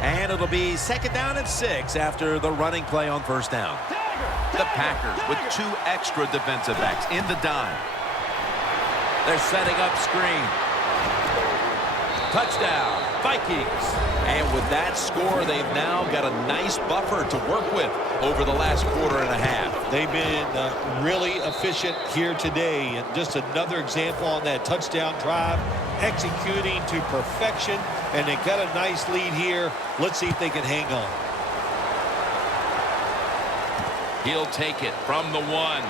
And it'll be 2nd down and 6 after the running play on 1st down. The Packers with 2 extra defensive backs in the dime. They're setting up screen. Touchdown, Vikings. And with that score, they've now got a nice buffer to work with over the last quarter and a half. They've been really efficient here today. And just another example on that touchdown drive, executing to perfection. And they got a nice lead here. Let's see if they can hang on. He'll take it from the 1.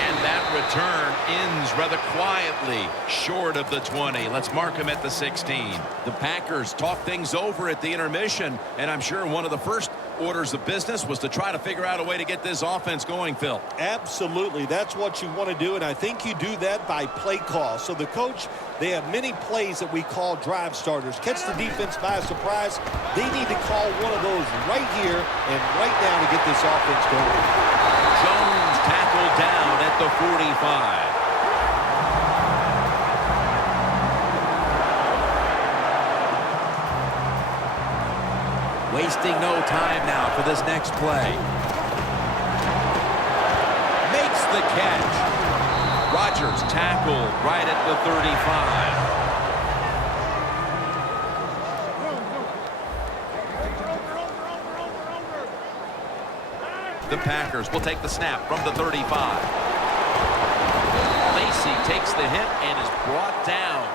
And that return ends rather quietly short of the 20. Let's mark him at the 16. The Packers talk things over at the intermission, and I'm sure one of the first orders of business was to try to figure out a way to get this offense going, Phil. Absolutely. That's what you want to do, and I think you do that by play call. So the coach, they have many plays that we call drive starters. Catch the defense by surprise. They need to call one of those right here and right now to get this offense going. Jones tackled down at the 45. Wasting no time now for this next play. Makes the catch. Rodgers tackled right at the 35. The Packers will take the snap from the 35. Lacey takes the hit and is brought down.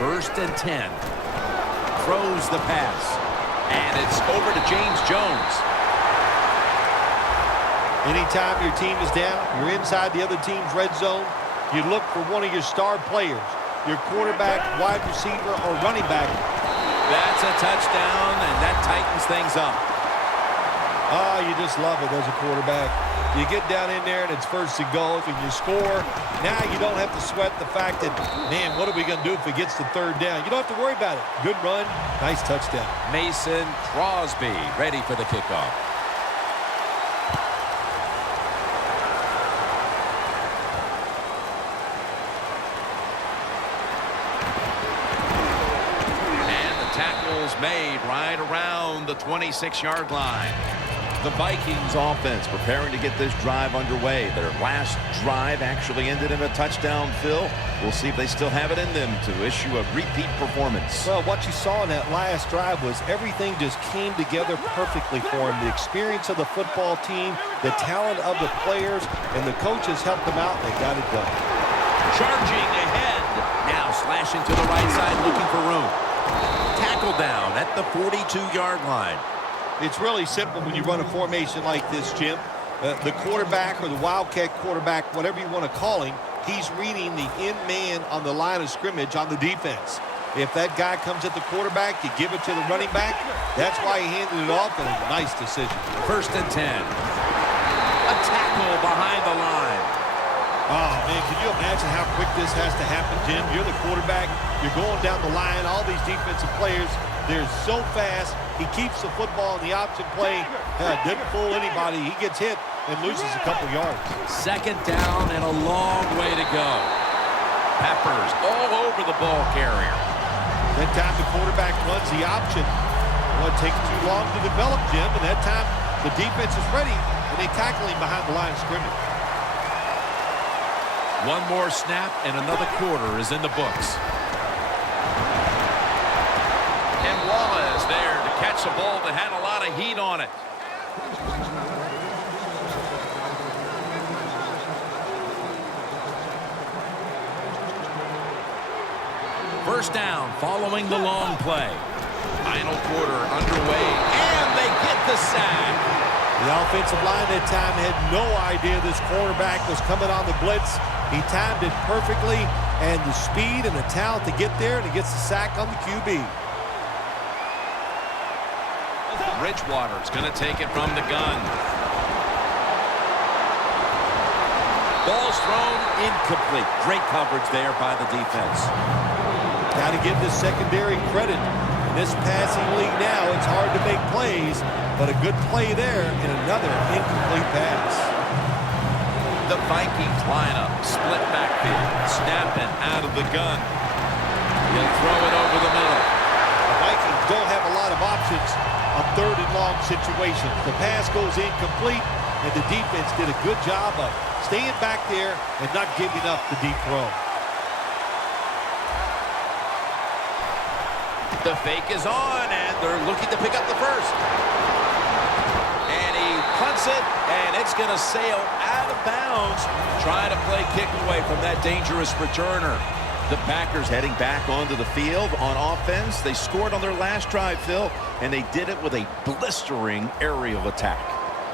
First and 10. Throws the pass. And it's over to James Jones. Anytime your team is down, you're inside the other team's red zone, you look for one of your star players, your quarterback, wide receiver, or running back. That's a touchdown, and that tightens things up. Oh, you just love it as a quarterback. You get down in there, and it's 1st and goal, and you score. Now you don't have to sweat the fact that, man, what are we going to do if it gets to 3rd down? You don't have to worry about it. Good run, nice touchdown. Mason Crosby ready for the kickoff. Made right around the 26-yard line. The Vikings offense preparing to get this drive underway. Their last drive actually ended in a touchdown, Phil. We'll see if they still have it in them to issue a repeat performance. Well, what you saw in that last drive was everything just came together perfectly for him. The experience of the football team, the talent of the players, and the coaches helped them out. They got it done. Charging ahead. Now slashing to the right side, looking for room. Tackle down at the 42-yard line. It's really simple when you run a formation like this, Jim. The quarterback or the Wildcat quarterback, whatever you want to call him, he's reading the in man on the line of scrimmage on the defense. If that guy comes at the quarterback, you give it to the running back. That's why he handed it off, and a nice decision. 1st and 10. A tackle behind the line. Oh, man, can you imagine how quick this has to happen, Jim? You're the quarterback. You're going down the line. All these defensive players, they're so fast. He keeps the football in the option play. Doesn't fool anybody. He gets hit and loses a couple yards. 2nd down and a long way to go. Peppers all over the ball carrier. That time the quarterback runs the option. Well, it takes too long to develop, Jim, and that time the defense is ready, and they tackle him behind the line of scrimmage. One more snap, and another quarter is in the books. And Wallace there to catch a ball that had a lot of heat on it. First down following the long play. Final quarter underway, and they get the sack. The offensive line that time had no idea this cornerback was coming on the blitz. He timed it perfectly, and the speed and the talent to get there, and he gets the sack on the QB. Bridgewater's going to take it from the gun. Ball's thrown incomplete. Great coverage there by the defense. Got to give the secondary credit. In this passing league now, it's hard to make plays, but a good play there and another incomplete pass. The Vikings lineup, split backfield, snapping out of the gun. He'll throw it over the middle. The Vikings don't have a lot of options on third and long situations. The pass goes incomplete, and the defense did a good job of staying back there and not giving up the deep throw. The fake is on, and they're looking to pick up the first. And he punts it, and it's going to sail out of bounds, trying to play kick away from that dangerous returner. The Packers heading back onto the field on offense. They scored on their last drive, Phil, and they did it with a blistering aerial attack.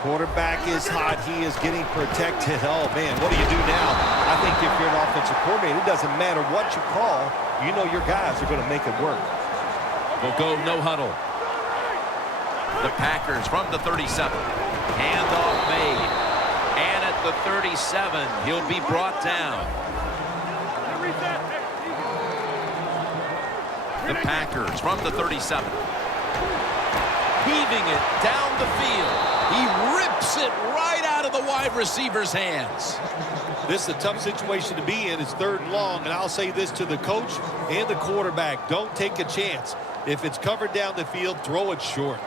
Quarterback is hot. He is getting protected. Oh, man, what do you do now? I think if you're an offensive coordinator, it doesn't matter what you call. You know your guys are going to make it work. We'll go no huddle. The Packers from the 37. Handoff made. And at the 37, he'll be brought down. The Packers from the 37. Heaving it down the field. He rips it right out of the wide receiver's hands. This is a tough situation to be in. It's third and long, and I'll say this to the coach and the quarterback. Don't take a chance. If it's covered down the field, throw it short.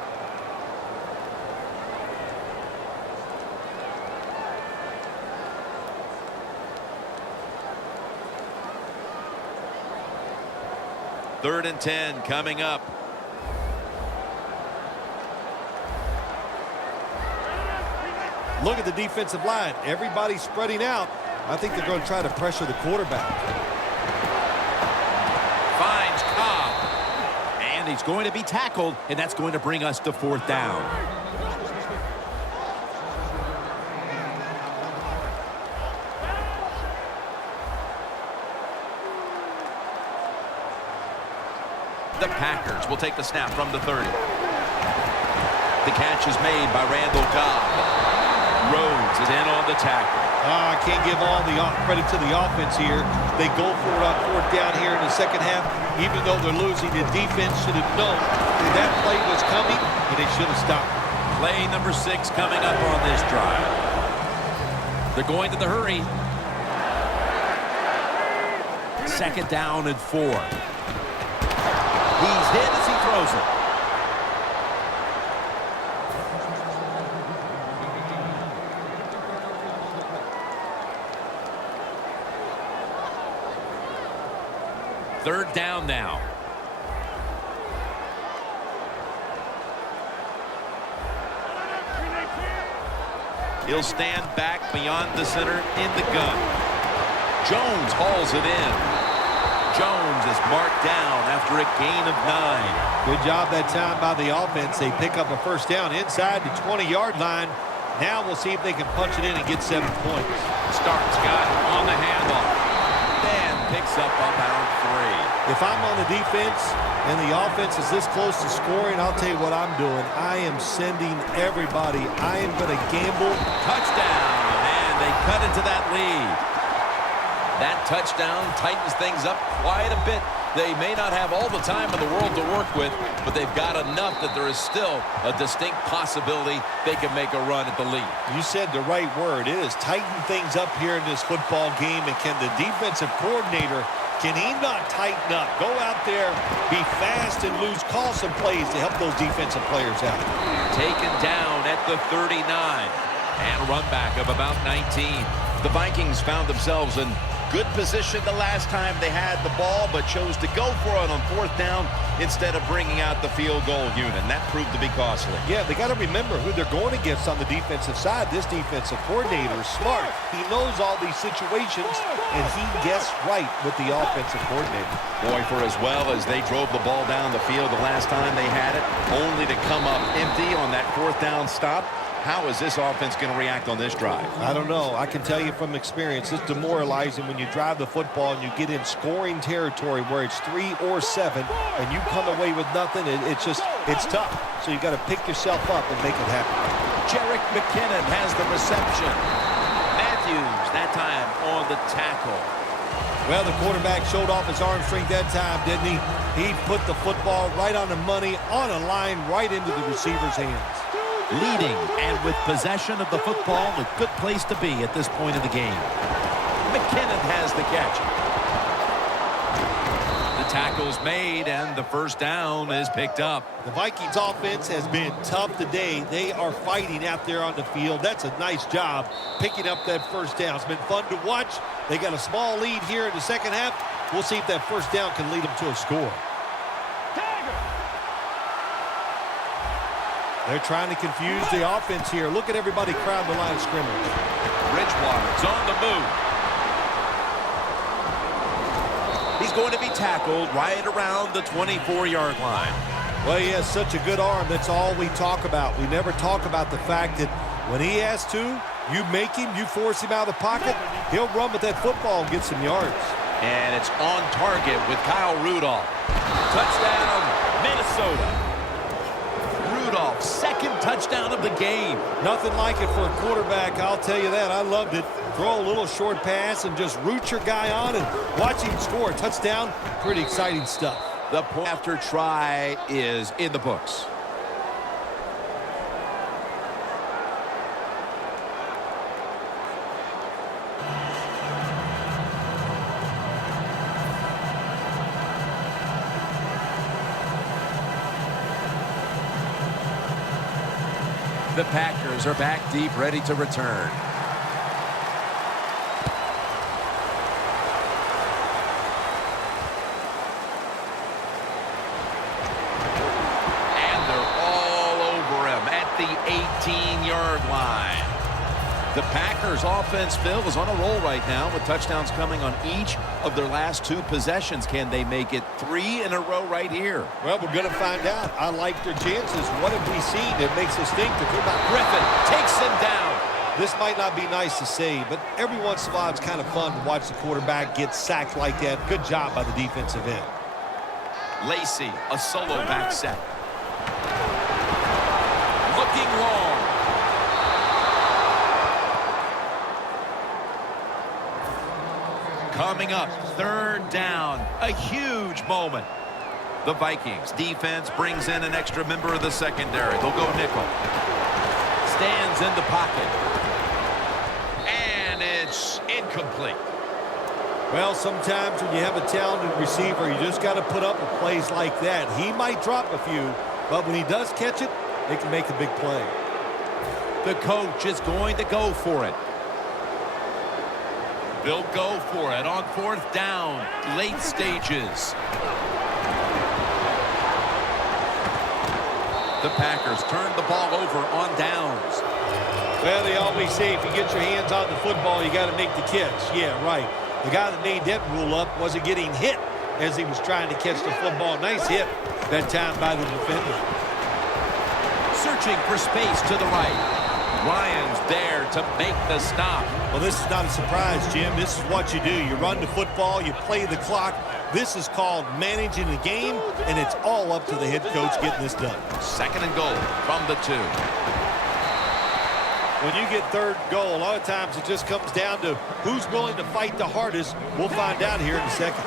Third and 10 coming up. Look at the defensive line. Everybody's spreading out. I think they're going to try to pressure the quarterback. Finds Cobb. And he's going to be tackled, and that's going to bring us to fourth down. The Packers will take the snap from the 30. The catch is made by Randall Cobb. Rhodes is in on the tackle. I can't give all the credit to the offense here. They go for it on fourth down here in the second half. Even though they're losing, the defense should have known that play was coming, and they should have stopped. Play number 6 coming up on this drive. They're going to the hurry. Second down and 4. He's hit as he throws it. Third down now. He'll stand back beyond the center in the gun. Jones hauls it in. Jones is marked down after a gain of 9. Good job that time by the offense. They pick up a first down inside the 20-yard line. Now we'll see if they can punch it in and get 7 points. Starks got on the handoff. Then picks up about 3. If I'm on the defense and the offense is this close to scoring, I'll tell you what I'm doing. I am sending everybody. I am going to gamble. Touchdown, and they cut into that lead. That touchdown tightens things up quite a bit. They may not have all the time in the world to work with, but they've got enough that there is still a distinct possibility they can make a run at the lead. You said the right word. It is tighten things up here in this football game, and can the defensive coordinator, can he not tighten up? Go out there, be fast and loose, call some plays to help those defensive players out. Taken down at the 39, and a run back of about 19. The Vikings found themselves in good position the last time they had the ball, but chose to go for it on fourth down instead of bringing out the field goal unit, and that proved to be costly. Yeah, they got to remember who they're going against on the defensive side. This defensive coordinator is smart. He knows all these situations, and he guessed right with the offensive coordinator. Boy, for as well as they drove the ball down the field the last time they had it, only to come up empty on that fourth down stop. How is this offense going to react on this drive? I don't know. I can tell you from experience, it's demoralizing when you drive the football and you get in scoring territory where it's 3 or 7 and you come away with nothing. It's tough. So you got to pick yourself up and make it happen. Jerick McKinnon has the reception. Matthews, that time on the tackle. Well, the quarterback showed off his arm strength that time, didn't he? He put the football right on the money, on a line, right into the receiver's hands. Leading and with possession of the football, a good place to be at this point of the game. McKinnon has the catch. tackle's made, and the first down is picked up. The Vikings offense has been tough today. They are fighting out there on the field. That's a nice job picking up that first down. It's been fun to watch. They got a small lead here in the second half. We'll see if that first down can lead them to a score. They're trying to confuse the offense here. Look at everybody crowd the line of scrimmage. Bridgewater's on the move. He's going to be tackled right around the 24-yard line. Well, he has such a good arm. That's all we talk about. We never talk about the fact that when he has to, you make him, you force him out of the pocket, he'll run with that football and get some yards. And it's on target with Kyle Rudolph. Touchdown, Minnesota. Rudolph, second touchdown of the game. Nothing like it for a quarterback, I'll tell you that. I loved it. Throw a little short pass and just root your guy on and watch him score a touchdown. Pretty exciting stuff. The point after try is in the books. The Packers are back deep, ready to return. And they're all over him at the 18-yard line. The Packers offense, Phil, is on a roll right now with touchdowns coming on each of their last two possessions. Can they make it 3 in a row right here? Well, we're going to find out. I like their chances. What have we seen that makes us think that they're not? Griffin takes him down. This might not be nice to say, but every once in a while it's kind of fun to watch the quarterback get sacked like that. Good job by the defensive end. Lacy, a solo back set. Looking long. Coming up, third down, a huge moment. The Vikings defense brings in an extra member of the secondary. They'll go nickel. Stands in the pocket. And it's incomplete. Well, sometimes when you have a talented receiver, you just got to put up with plays like that. He might drop a few, but when he does catch it, they can make a big play. The coach is going to go for it. They'll go for it on fourth down, late stages. The Packers turn the ball over on downs. Well, they always say if you get your hands on the football, you got to make the catch. Yeah, right. The guy that made that rule up wasn't getting hit as he was trying to catch the football. Nice hit that time by the defender. Searching for space to the right. Ryan's there to make the stop. Well, this is not a surprise, Jim. This is what you do. You run the football, you play the clock. This is called managing the game, and it's all up to the head coach getting this done. Second and goal from the 2. When you get third goal, a lot of times it just comes down to who's willing to fight the hardest. We'll find out here in a second.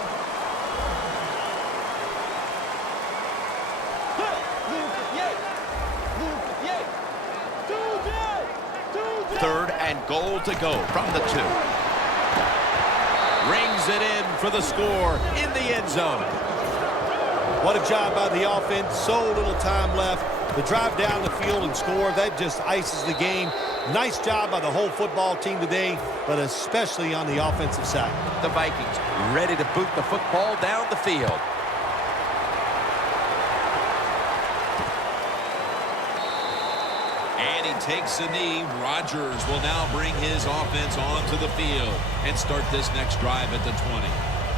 Third and goal to go from the 2. Rings it in for the score in the end zone. What a job by the offense. So little time left. The drive down the field and score, that just ices the game. Nice job by the whole football team today, but especially on the offensive side. The Vikings ready to boot the football down the field. And he takes a knee. Rodgers will now bring his offense onto the field and start this next drive at the 20.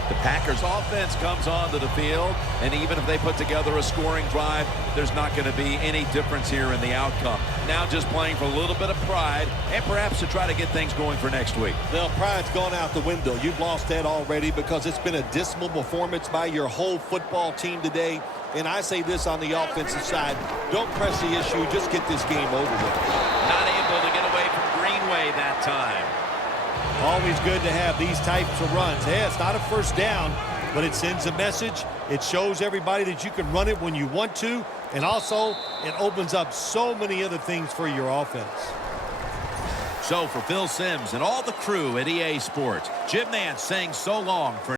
The Packers offense comes onto the field, and even if they put together a scoring drive, there's not going to be any difference here in the outcome. Now just playing for a little bit of pride and perhaps to try to get things going for next week. Well, pride's gone out the window. You've lost that already because it's been a dismal performance by your whole football team today. And I say this on the offensive side, don't press the issue, just get this game over with. Not able to get away from Greenway that time. Always good to have these types of runs. Hey, it's not a first down, but it sends a message. It shows everybody that you can run it when you want to, and also it opens up so many other things for your offense. So for Phil Simms and all the crew at EA Sports, Jim Nance saying so long for